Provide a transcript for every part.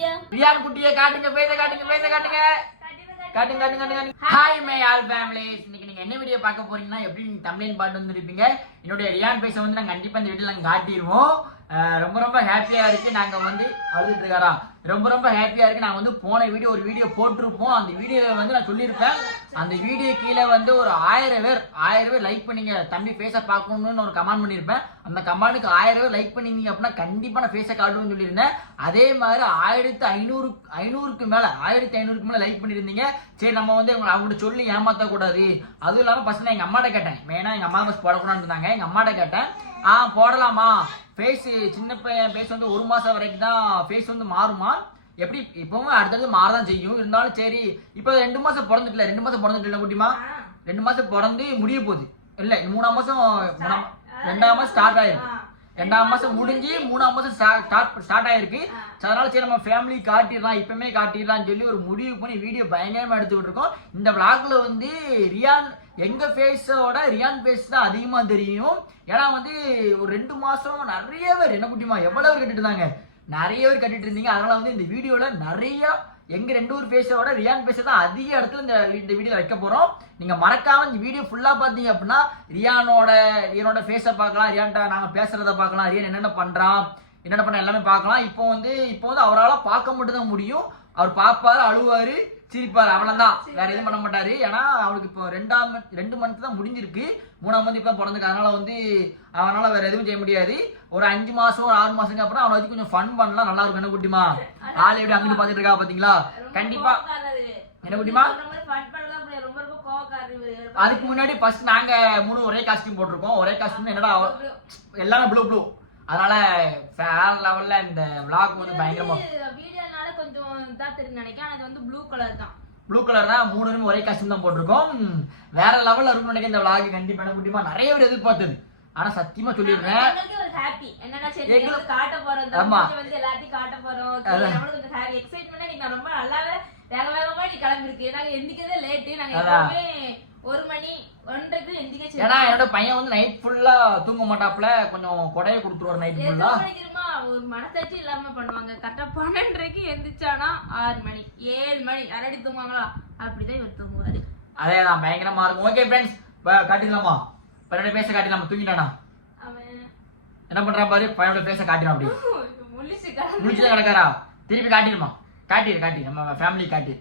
Ryan குட்டியை காட்டுங்க, பேச காட்டுங்க, பேச காட்டுங்க. காட்டுங்க காட்டுங்க காட்டுங்க. Hi my all families. இன்னைக்கு நீங்க என்ன வீடியோ பார்க்க போறீங்கன்னா, எப்படி நீங்க தம்ப்நெயில் பார்த்து வந்திருப்பீங்க. என்னுடைய ரியான் பேச வந்து நாங்க கண்டிப்பா இந்த வீடியோல நாங்க காட்டிடுவோம். ரொம்ப ரொம்ப ஹாப்பியா இருக்கு. நாங்க வந்து அழுதுட்டு இருக்காரா, ரொம்ப ஹாப்பியா இருக்கு. நாங்க வந்து போன வீடியோ ஒரு வீடியோ போட்டிருப்போம். அந்த வீடியோவை வந்து நான் சொல்லியிருப்பேன், அந்த வீடியோ கீழே வந்து ஒரு 1000 பேர் லைக் பண்ணீங்க, தம்பி ஃபேஸை பார்க்கணும்னு ஒரு கமெண்ட் பண்ணியிருப்பேன். அந்த கமெண்ட்டுக்கு 1000 பேர் லைக் பண்ணிங்க அப்படின்னா கண்டிப்பா நான் ஃபேஸை காட்டுவேன்னு சொல்லியிருந்தேன். அதே மாதிரி 1500க்கு மேல லைக் பண்ணியிருந்தீங்க. சரி, நம்ம வந்து அவங்கள்ட்ட சொல்லி ஏமாற்றக்கூடாது. அதுவும் இல்லாமல் ஃபர்ஸ்ட் நான் எங்கள் அம்மாட்ட கேட்டேன், மெயினாக எங்கள் அம்மா ஃபஸ்ட் போடக்கூடாதுன்னு இருந்தாங்க. எங்கள் அம்மாட்ட கேட்டேன், போடலாமா ஃபேஸ், சின்ன பையன் ஃபேஸ் வந்து 1 மாதம் வரைக்கும் தான் ஃபேஸ் வந்து மாறுமா, எப்படி இப்பவும் அடுத்தது மாறதான் செய்யும். இருந்தாலும் சரி, இப்போ 2 மாதம் பிறந்துட்டுல குட்டிமா, 2 மாதம் பிறந்து முடிய போகுது. இல்லை, 3ஆம் மாதம் 2ஆம் மாதம் ஸ்டார்ட் ஆயிருக்கு. 2ஆம் மாதம் முடிஞ்சு 3ஆம் மாதம் ஸ்டார்ட் ஆயிருக்கு. அதனால சரி நம்ம ஃபேமிலி காட்டிடலாம், இப்பவுமே காட்டிடலாம்னு சொல்லி ஒரு முடிவு பண்ணி வீடியோ பயங்கரமா எடுத்துக்கிட்டு இருக்கோம். இந்த விளாக்ல வந்து ரியான் எங்க ஃபேஸோட ரியான் ஃபேஸ் தான் அதிகமா தெரியும். ஏன்னா வந்து ஒரு 2 மாசம் நிறைய பேர் என்ன குட்டிமா எவ்வளவு பேர் கட்டிட்டு இருந்தாங்க, நிறைய பேர் கட்டிட்டு இருந்தீங்க. அதனால வந்து இந்த வீடியோல நிறைய எங்க 2 ஊர் ஃபேஸோட ரியான் ஃபேஸை தான் அதிக இடத்துல இந்த வீடியோ வைக்க போறோம். நீங்க மறக்காம இந்த வீடியோ ஃபுல்லா பாத்தீங்க அப்படின்னா ரியானோட ஃபேஸை பார்க்கலாம், ரியான்ட்ட நாங்க பேசுறத பார்க்கலாம், ரியான் என்னென்ன பண்ண எல்லாமே பார்க்கலாம். இப்போ வந்து அவரால் பார்க்க மட்டும் தான் முடியும். அவர் பார்ப்பாரு, அழுவாரு, சிரிப்பாரு, அவ்வளவுதான், வேற எதுவும் பண்ண மாட்டாரு. ஏன்னா அவருக்கு இப்போ 2 மந்த் தான் முடிஞ்சிருக்கு, 3ஆம் மந்த் இப்போ பிறந்துருக்கு. அதனால வந்து அவனால வேற எதுவும் செய்ய முடியாது. ஒரு 5 மாசம் ஒரு 6 மாசத்துக்கு அப்புறம் அவனை வச்சு கொஞ்சம் ஃபன் பண்ணலாம், நல்லா இருக்கும். என்ன குட்டிமா ஆள் எப்படி அங்கிட்டு பாத்துட்டு இருக்கா பாத்தீங்களா? கண்டிப்பா என்ன குட்டிமா. அதுக்கு முன்னாடி ஃபர்ஸ்ட் நாங்க 3 ஒரே காஸ்டியூம் போட்டிருக்கோம். ஒரே காஸ்டியூம் என்னடா எல்லாமே ப்ளூ. அதனால வேற லெவல்ல இந்த vlog வந்து பயங்கரமா வீடியோனால கொஞ்சம் இதா தெரியும் நினைக்கிறேன். அது வந்து ப்ளூ கலர் தான். 3 பேரும் ஒரே காஸ்டியூம் தான் போட்டிருக்கோம். வேற லெவல்ல இருக்கும் நினைக்கிறேன் இந்த vlog. கண்டிப்பா என்ன குட்டிமா நிறைய பேர் எதிர்பார்த்தது. ஆனா சத்தியமா சொல்லிடுறேன், உங்களுக்கு ஒரு ஹாப்பி என்னன்னா சரி உங்களுக்கு காட்ட போறோம், இந்த வந்து எல்லாத்தையும் காட்ட போறோம். நம்மளுக்கு கொஞ்சம் ஹாப்பி எக்ஸைட்மென்ட்டா நீங்க ரொம்ப நல்லாவே வேகமா நீ கிளம்பி இருக்கு. நாங்க எந்திக்கதே லேட். நாங்க எப்பவுமே 1 மணி 1:30க்கு எந்திக்க. ஏன்னா என்னோட பையன் வந்து நைட் ஃபுல்லா தூங்க மாட்டாப்ல, கொஞ்சம் கொடைய கொடுத்துருவாரு நைட் ஃபுல்லா. ஒரு மனசாட்சி இல்லாம பண்ணுவாங்க. கரெக்டா 12:30க்கு எந்திரிச்சானா 6 மணி 7 மணி அரடி தூங்குவாங்களா, அப்படிதான் இவர் தூங்குவாரு. அதேதான் பயங்கரமா இருக்கும். ஓகே ஃப்ரெண்ட்ஸ், காட்டிடலாமா? பையனோட ஃபேஸை காட்டிடலாமா? தூங்கிட்டானா என்ன பண்றான் பாரு, பையனோட ஃபேஸை காட்டிடும். அப்படி முடிச்சுதான் கிடக்காரா? திருப்பி காட்டிடுமா? காட்டி நம்ம ஃபேமிலி காட்டி.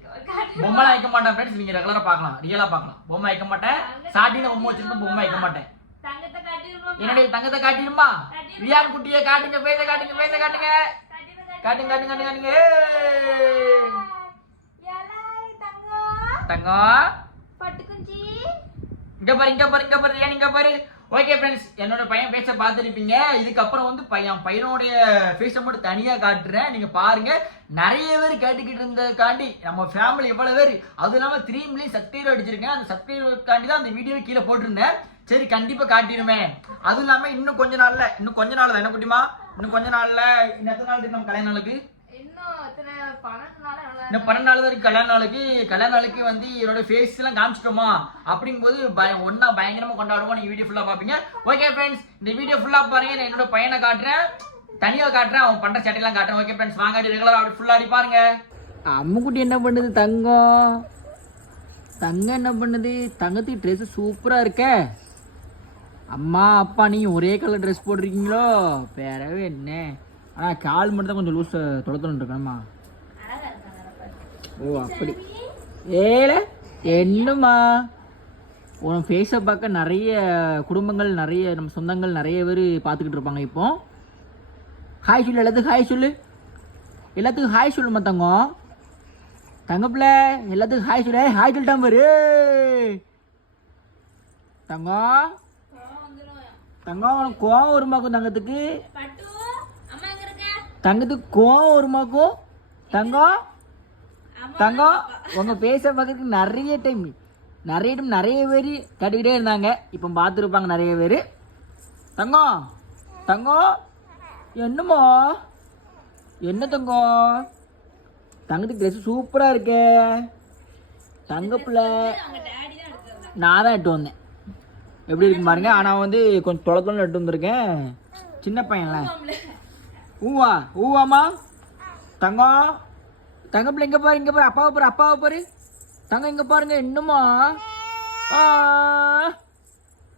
பொம்மைலாம் வைக்க மாட்டேன் ஃப்ரெண்ட்ஸ், நீங்க ரெகுலரா பார்க்கலாம், ரியலா பார்க்கலாம். பொம்மை வைக்க மாட்டேன், ஸ்டார்டிங்ல பொம்மை வச்சிருந்தோம், பொம்மை வைக்க மாட்டேன். என்னுடைய தங்கத்தை காட்டிடுமா? ரியான் குட்டியை காட்டுங்க, பேச காட்டுங்க. காட்டுங்க. தங்கம் இங்க பாரு ரியான், இங்க பாரு. ஓகே ஃப்ரெண்ட்ஸ், என்னோட பையன் ஃபேஸை பார்த்துருப்பீங்க. இதுக்கப்புறம் வந்து பையனுடைய ஃபேஸை மட்டும் தனியா காட்டுறேன், நீங்க பாருங்க. நிறைய பேர் கேட்டுக்கிட்டு இருந்ததுக்காண்டி நம்ம ஃபேமிலி எவ்வளவு பேர், அதுவும் இல்லாம 3 மில்லியன் சப்ஸ்கிரைபர் அடிச்சிருக்கேன். அந்த சப்ஸ்கிரைபருக்காண்டி தான் அந்த வீடியோ கீழே போட்டிருந்தேன். சரி கண்டிப்பா காட்டிடுமே. அதுவும் இல்லாம இன்னும் கொஞ்ச நாள் தான் என்ன குட்டிமா, இன்னும் கொஞ்ச நாள்ல இன்னும் எத்தனை நாள் இருக்கு நம்ம கல்யாண நாளுக்கு? இன்னும் 12 நாள் தான் இருக்கு கல்யாண நாளுக்கு வந்து என்னோட ஃபேஸ் எல்லாம் காமிச்சிட்டோமா, அப்படிங்கும்போது ஒன்னா பயங்கரமா கொண்டாடுவோம். நீங்க வீடியோ ஃபுல்லா பாப்பீங்க. ஓகே ஃப்ரெண்ட்ஸ், இந்த வீடியோ ஃபுல்லா பாருங்க. நான் என்னோட பையனை காட்டுறேன், தனியா காட்டுறேன், அவன் பண்ற சட்டையெல்லாம் காட்டுறேன். ஓகே ஃப்ரெண்ட்ஸ், வாங்க ரெகுலரா அப்படி ஃபுல்லா அடி பாருங்க. அம்முக்குட்டி என்ன பண்ணுது? தங்கம் என்ன பண்ணுது? தங்கத்துக்கு ட்ரெஸ் சூப்பரா இருக்க. அம்மா அப்பா நீங்க ஒரே கலர் ட்ரெஸ் போட்டிருக்கீங்களோ, வேறவே என்ன. ஆனா கால் மட்டும் தான் கொஞ்சம் லூஸ் தொலைத்தொன்னு இருக்கணுமா. ஓ அப்படி. என்னம்மா உன் ஃபேஸை பார்க்க நிறைய குடும்பங்கள், நிறைய நம்ம சொந்தங்கள் நிறைய பேர் பார்த்துக்கிட்டு இருப்பாங்க. இப்போ ஹாய் சொல்லு, எல்லாத்துக்கும் ஹாய் சொல்லுமா தங்கப்பிள்ள, எல்லாத்துக்கும் ஹாய் சொல்லு. ஹாய் சொல்லிட்டான் பாரு தங்கம் உனக்கு கோவம் வருமாக்கும் தங்கத்துக்கு கோவம் வருமாக்கும். தங்கம் உங்க பேச பார்க்கறதுக்கு நிறைய டைம் நிறைய பேர் கேட்டுக்கிட்டே இருந்தாங்க. இப்போ பார்த்துருப்பாங்க நிறைய பேர். தங்கம் என்னம்மா என்ன தங்கத்துக்கு ட்ரெஸ் சூப்பரா இருக்கே. தங்கப்பிள்ள நான் தான் எட்டு வந்தேன், எப்படி இருக்கு பாருங்க. ஆனா வந்து கொஞ்சம் தொலைத்தொலை எட்டு வந்திருக்கேன், சின்ன பையன்ல. ஊவாமா தங்கம் தங்க பிள்ளை இங்க பாரு, இங்க பாரு, அப்பாவை பாரு. தங்க இங்க பாருங்க, என்னமா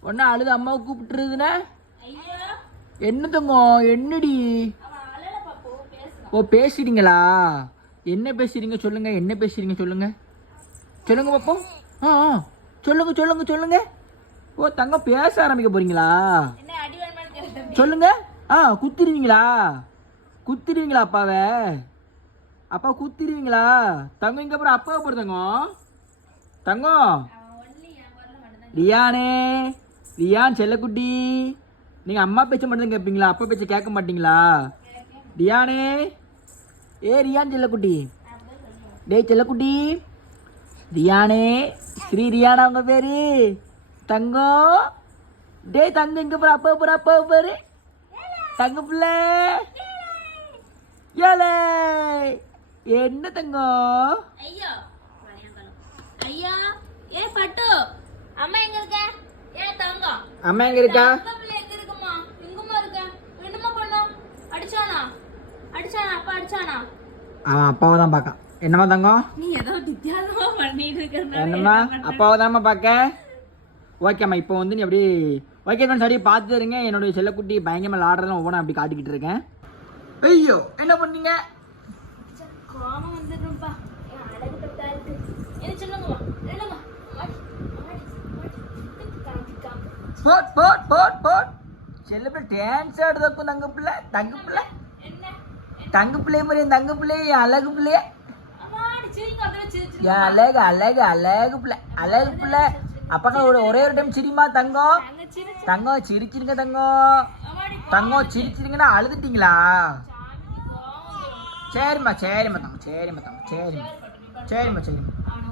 ஒன்னா அழுது அம்மாவை கூப்பிட்டுருதுன்னா என்ன தங்கம், என்னடி? ஓ பேசுறீங்களா? என்ன பேசுறீங்க சொல்லுங்க, என்ன பேசுறீங்க சொல்லுங்க, சொல்லுங்க பாப்போம். சொல்லுங்க. ஓ தங்கம் பேச ஆரம்பிக்க போறீங்களா? சொல்லுங்க. குத்திடுவீங்களா அப்பாவை? அப்பா குத்திடுவீங்களா? தங்கம் இங்க அப்புறம் அப்பாவை போற தங்கம். ரியான் செல்லக்குட்டி, நீங்க அம்மா பேச்ச மட்டும் கேட்பீங்களா? அப்பா பேச்ச கேட்க மாட்டீங்களா? ரியானே, ரியான் செல்லக்குட்டி, டேய் செல்லக்குட்டி, ரியானே, ஸ்ரீ ரியானா உங்க பேரு? தங்கம், டேய் தங்கம் இங்க பாரு, அப்பா பாரு. தங்க பிள்ளை, ஏலே என்ன தங்கம்? ஐயோ ஏ பட்டு, அம்மா எங்க இருக்க? ஏ தங்கம், அம்மா எங்க இருக்கா? பிள்ளை எங்க இருக்குமா? எங்கம்மா இருக்க? என்னம்மா பண்ணோம்? அடிச்சானா? அப்பா அடிச்சானா? அவன் அப்பாவை தான் பார்க்கான். என்னம்மா தங்கம்? நீ ஏதோ வித்தியாசமா பண்ணிட்டு இருக்கறனால என்னம்மா அப்பாவை தான்மா பார்க்க? ஓகேம்மா, இப்போ வந்து நீ அப்படி ஓகே ஃப்ரெண்ட்ஸ், அப்படியே பார்த்துட்டு இருங்க. என்னுடைய செல்லக்குட்டி பயங்கரமாக ஆடுறதுலாம் ஒவ்வொன்றா அப்படி காட்டிக்கிட்டு இருக்கேன். ஐயோ என்ன பண்ணீங்க? கோபம் வந்துடும்பா. அழகு தட்டா இருக்கு. என்ன சொல்லுங்கம்மா? என்னம்மா? போட் செல்ல பிள்ளை டான்ஸ் ஆடுறதுக்கும் தங்க பிள்ளை மாதிரி தங்க பிள்ளை, அழகு பிள்ளைய, அழகு பிள்ளை. அப்பா ஒரே ஒரு டைம் சிரிமா தங்கம் சிரிச்சிருங்க தங்கம் சிரிச்சிருங்கன்னா அழுதுட்டீங்களா? சரிம்மா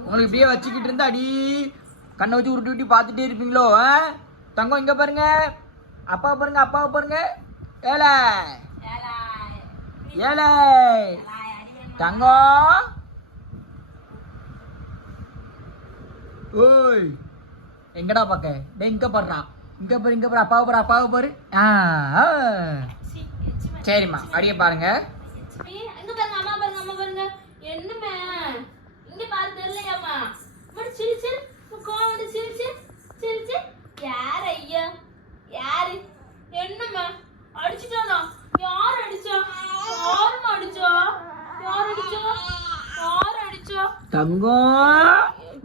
உங்களுக்கு இப்படியே வச்சுக்கிட்டு இருந்தா அடி கண்ணை வச்சு உருட்டி பார்த்துட்டே இருப்பீங்களோ? தங்கம் இங்க பாருங்க, அப்பாவை பாருங்க. ஏலே தங்கம், ஓய் எங்கடா பாக்க? டேய் இங்க பாரு, அப்பாவை பாரு. சரிம்மா அப்படியே பாருங்க. எங்க பாருங்க, அம்மா பாருங்க. என்னமே இங்க பாரு, தெரியலையாமா? சிரிச்சு கோவம் வந்து சிரிச்சு யார்? ஐயா யாரு? என்னம்மா அடிச்சுட்டானா? யார் அடிச்சா?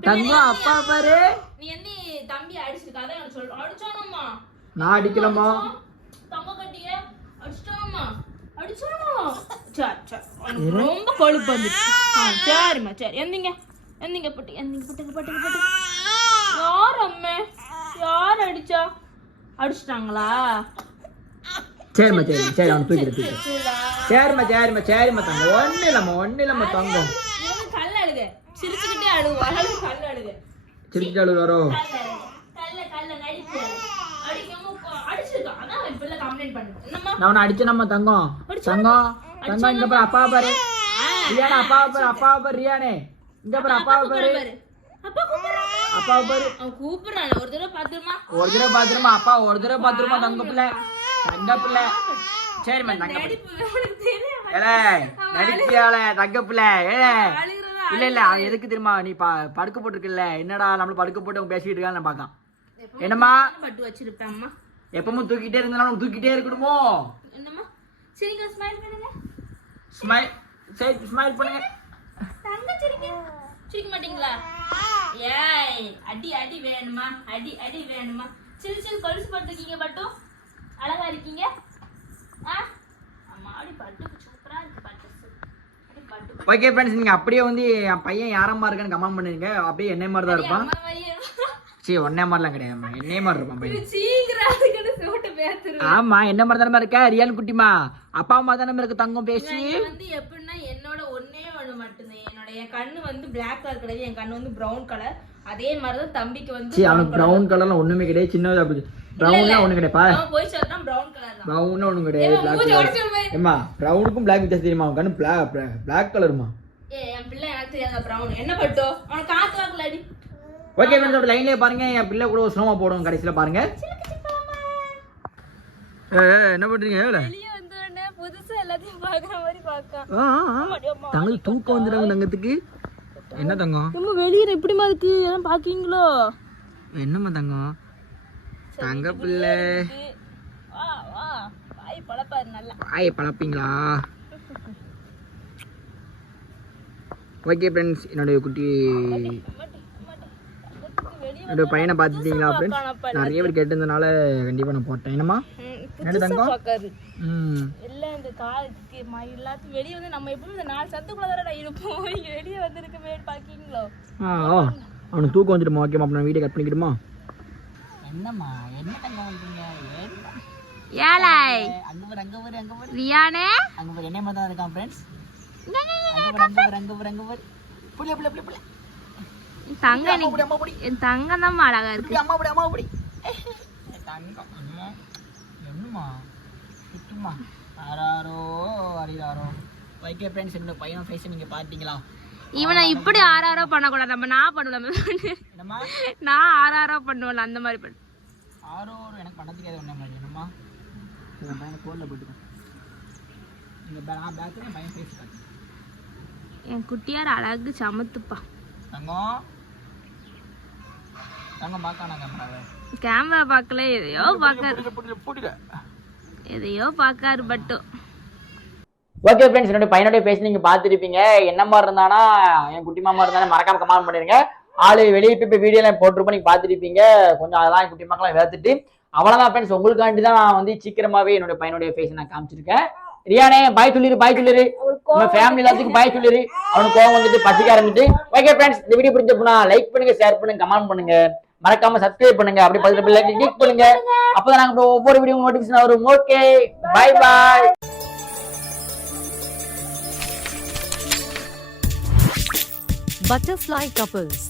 தங்கம் அப்பா பாரு. நீ என்ன தம்பி அடிச்சிருக்க? அதான் எனக்கு சொல்ற. அடிச்சானம்மா? நான் அடிக்கலமா. தங்க கட்டிய அடிச்சானம்மா? ரொம்ப கொழுப்பு வந்துச்சு. சரிம்மா சரி, எந்திங்க பட்டு. யார் அம்மே? யார் அடிச்சா? அடிச்சிட்டாங்களா? சரிம்மா அவன் தூக்கிட்டு. சரிம்மா தங்கம், ஒண்ணு இல்லம்மா தங்கம். கல்ல அழுக, சிரிச்சுக்கிட்டே அழுகு, கல்ல அழுக, சிரிச்சுட்டு அழுகு வரும். கல்ல நடிச்சு அடிக்காம அடிச்சிருக்கான். அதான் இப்ப கம்ப்ளைண்ட் பண்ணுது. என்னம்மா நான் உன்னை அடிச்சேனம்மா தங்கம் இங்க பாரு, அப்பாவை பாரு. ரியானே அப்பாவை பாரு. ரியானே இங்க பாரு, அப்பாவை பாரு. அப்பாவை பாரு. அவன் கூப்பிடுறான். ஒரு தடவை பாத்துருமா? அப்பா ஒரு தடவை பாத்துருமா? தங்க பிள்ளை. சரிம்மா தங்க நடிச்சியால தங்க பிள்ளை. இல்ல அவன் எதுக்கு தெரியுமா? நீ படுக்க போட்டுருக்குல்ல, என்னடா நம்மள படுக்க போட்டு பேசிட்டு இருக்கான்னு நான் பாக்கான். என்னம்மா பட்டு வச்சிருப்பேன்மா? எப்பவும் தூக்கிட்டே இருந்தாலும் தூக்கிட்டே இருக்கணுமோ? என்னம்மா சரிங்க, ஸ்மைல் பண்ணுங்க. ஸ்மைல் பண்ணுங்க. தங்க சிரிக்க மாட்டீங்களா? ஏய் அடி வேணுமா? அடி வேணுமா? சிரிச்சு கொலுசு போட்டுருக்கீங்க, பட்டு அழகா இருக்கீங்க. அம்மாடி பட்டு சூப்பரா இருக்கு. ஓகே ஃப்ரெண்ட்ஸ், நீங்க அப்படியே வந்து என் பையன் யாரம்மா இருக்கான்னு கமெண்ட் பண்ணுங்க. அப்படியே என்னை மாதிரி தான் இருப்பான். சரி ஒன்னே மாதிரிலாம் கிடையாது, என்னைய மாதிரி இருப்பான் பையன். ஆமா என்ன மாதிரி தானே இருக்க ரியான் குட்டிமா? அப்பா அம்மா தானே இருக்கு தங்கம். பேசி வந்து எப்படின்னா என்னோட ஒன்னே ஒண்ணு மட்டும்தான். என் கண்ணு வந்து பிளாக் கலர் கிடையாது, என் கண்ணு வந்து பிரவுன் கலர். அதே மாதிரிதான் தம்பிக்கு வந்து. அவனுக்கு பிரவுன் கலர்லாம் ஒண்ணுமே கிடையாது, சின்னதா அப்படி பிரவுன்லாம் ஒண்ணு கிடையாது. போய் சொல்றான் பிரவுன் கலர் தான். பிரவுன் ஒண்ணு கிடையாது, பிளாக் கலர். ஏமா பிரவுனுக்கும் பிளாக் வித்தியாசம் தெரியுமா? அவன் கண்ணு பிளாக் கலர்மா. என் பிள்ளை எனக்கு தெரியாத பிரவுன். என்ன பட்டோ அவனுக்கு காத்து வாக்கல அடி. ஓகே ஃப்ரெண்ட்ஸ், லைன்லயே பாருங்க. என் பிள்ளை கூட ஒரு ஸ்னோமா போடுவோம் கடைசியில பாருங்க. என்ன பண்றீங்க? வெளிய வந்தோனே புதுசா எல்லாத்தையும் பாக்குற மாதிரி பாக்க தங்களுக்கு தூக்கம் வந்துடுறாங்க தங்கத்துக்கு. என்ன தங்கம் நம்ம வெளியில எப்படிமா இருக்கு எல்லாம் பாக்கீங்களோ? என்னம்மா தங்கம் தங்க பிள்ளை வா வா வாய் பழப்பாரு நல்லா. வாயை பழப்பீங்களா? ஓகே ஃப்ரெண்ட்ஸ், என்னுடைய குட்டி என்னோட பையனை பார்த்துட்டீங்களா ஃப்ரெண்ட்ஸ்? நிறைய பேர் கேட்டிருந்தனால கண்டிப்பாக நான் போட்டேன். என்னம்மா என்ன தங்கம்? எல்லாம் இந்த காலுக்கு எல்லாத்தையும் வெளியே வந்து நம்ம எப்பவும் இந்த 4 சத்துக்குள்ள தான் இருப்போம். இங்க வெளியே வந்துருக்கு பாக்கீங்களோ? அவனுக்கு தூக்கம் வந்துடுமா? ஓகேம்மா, அப்போ நான் வீடியோ கட் பண்ணிக்கிடுமா? என்னம்மா என்ன தங்கம் வந்துட்டீங்க? ஏலாய் அங்கே பாரு அங்கே பாரு அங்கே பாரு ரியானே அங்கே பாரு என்ன மாதிரி தான் இருக்கான் ஃப்ரெண்ட்ஸ். புள்ளி புள்ளி புள்ளி புள்ளி தங்க என் தங்கம் தான் அழகா இருக்கு. அம்மா படி அம்மா படி தங்கம் அம்மா என்னம்மா சுத்துமா ஆறாரோ அடிதாரோ. ஓகே ஃப்ரெண்ட்ஸ், என்னோட பையன் ஃபேஸ் நீங்கள் பார்த்தீங்களா? இவனை இப்படி ஆறாரோ பண்ணக்கூடாது. நம்ம நான் பண்ணுவேன். என்னம்மா நான் ஆறாரோ பண்ணுவேன் அந்த மாதிரி பண்ணு. ஆரோ எனக்கு பண்ண தெரியாது. ஒன்றே மாதிரி என்னம்மா என் பையனை கோலில் போட்டுக்கேன். நீங்கள் நான் பேக்கில் பையன் ஃபேஸ் பார்த்தேன். என் குட்டியார் அழகு சமத்துப்பா. தங்கம் தங்கம் பார்க்கானா கேமராவை? கேமரா பார்க்கல, எதையோ பார்க்காரு. போட்டுக்க எதையோ பார்க்காரு பட்டு. ஓகே ஃப்ரெண்ட்ஸ், என்னோட பையனோட பேசி நீங்கள் பார்த்துருப்பீங்க. என்ன மாதிரி இருந்தானா என் குட்டி மாமா இருந்தாலும் மறக்காம கமெண்ட் பண்ணிருங்க. ஆளு வெளியே போய் வீடியோலாம் போட்டிருப்போம், நீங்கள் பார்த்துருப்பீங்க. கொஞ்சம் அதெல்லாம் என் குட்டி மக்கள்லாம் வேர்த்துட்டு அவ்வளோதான் ஃப்ரெண்ட்ஸ். உங்களுக்காண்டி தான் நான் வந்து சீக்கிரமாகவே என்னோட பையனுடைய ஃபேஸ் நான் காமிச்சிருக்கேன். ரியானே பாய் சொல்லிரு, பாய் சொல்லிரு. நம்ம ஃபேமிலி எல்லாத்துக்கும் பாய் சொல்லிரு. அவனுக்கு கோவம் வந்துட்டு பசிக்க ஆரம்பிச்சு. ஓகே ஃப்ரெண்ட்ஸ், இந்த வீடியோ பிடிச்சப்பனா லைக் பண்ணுங்க, ஷேர் பண்ணுங்க, கமெண்ட் பண்ணுங்க, மறக்காம சப்ஸ்கிரைப் பண்ணுங்க. அப்படி பக்கத்துல பெல் ஐகானை கிளிக் பண்ணுங்க. அப்பதான் நாங்க ஒவ்வொரு வீடியோ நோட்டிஃபிகேஷன் வரும். Okay bye bye. Butterfly couples.